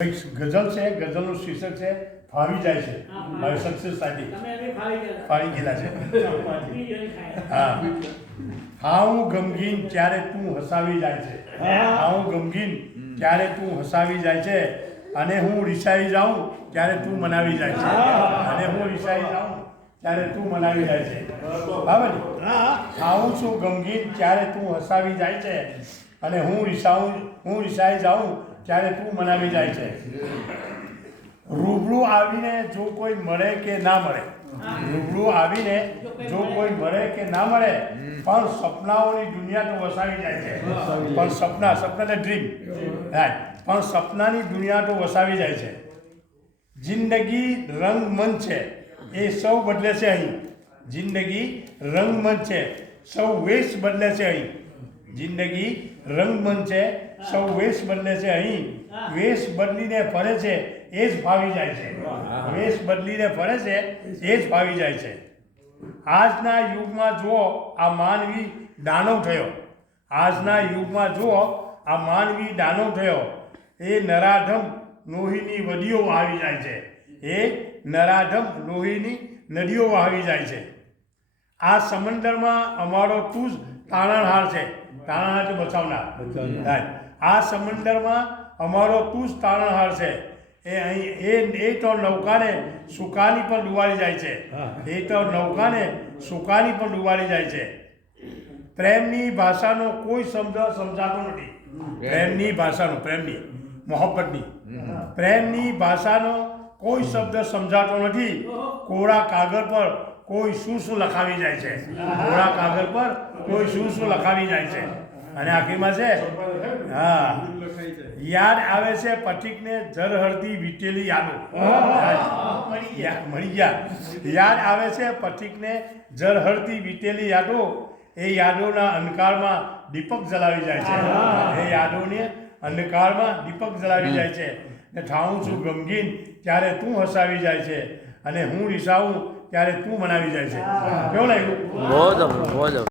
ગઝલ છે, ગઝલનું શીર્ષક છે ફાવી જાય છે. મારી સક્સેસ સાથે ફાવી ગયેલા છે. હા, હાઉ ગમગીન ત્યારે તું હસાવી જાય છે. હાઉ ગમગીન ત્યારે તું હસાવી જાય છે, અને હું રિસાઈ જાઉં ત્યારે તું મનાવી જાય છે. અને હું રિસાઈ જાઉં ત્યારે તું મનાવી જાય છે. બરાબર ને? હાઉ છું ગમગીન ત્યારે તું હસાવી જાય છે, અને હું રિસાઈ જાઉં ત્યારે તું મનાવી જાય છે. રૂબરૂ આવીને જો કોઈ મળે કે ના મળે, રૂબરૂ આવીને જો કોઈ મળે કે ના મળે, પણ સપનાઓની દુનિયા તો વસાવી જાય છે. પણ સપના એટલે ડ્રીમ, પણ સપનાની દુનિયા તો વસાવી જાય છે. જિંદગી રંગમંચ છે, એ સૌ બદલે છે અહીં. જિંદગી રંગમંચ છે, સૌ વેશ બદલે છે અહીં. જિંદગી રંગમંચ છે, સૌ વેશ બદલે છે અહીં. વેશ બદલીને ફરે છે એ જ ફાવી જાય છે. વેશ બદલીને ફરે છે એ જ ફાવી જાય છે. આજના યુગમાં જુઓ આ માનવી દાનવ થયો. આજના યુગમાં જુઓ આ માનવી દાનવ થયો. એ નરાધમ લોહીની નદીઓ વહાવી જાય છે. એ નરાધમ લોહીની નદીઓ વહાવી જાય છે. આ સમંદરમાં અમારો તું જ તારણહાર છે. તારણહાર તો બચાવનાર. આ સમંદરમાં અમારો તું જ તારણહાર છે. એ તો નૌકાને સુકાની પણ ડૂબાડી જાય છે. એ તો નૌકાને સુકાની પણ ડૂબાડી જાય છે. પ્રેમની ભાષાનો કોઈ શબ્દ સમજાતો નથી. પ્રેમની મોહબ્બતની પ્રેમની ભાષાનો કોઈ શબ્દ સમજાતો નથી. કોરા કાગળ પર કોઈ શું લખાવી જાય છે. કોરા કાગળ પર કોઈ શું લખાવી જાય છે. અને આખીમાં છે, હા, યાદ આવે છે પથિકને ઝરહળતી વીતેલી યાદો. મળી ગયા. યાદ આવે છે પથિકને ઝરહળતી વીતેલી યાદો. એ યાદોના અંધકારમાં દીપક જલાવી જાય છે. એ યાદોને અંધકારમાં દીપક જલાવી જાય છે. ને થાઉં છું ગમગીન ત્યારે તું હસાવી જાય છે, અને હું રિસાવું ત્યારે તું મનાવી જાય છે. કેવું લાગ્યું? બહુ જબરદસ્ત.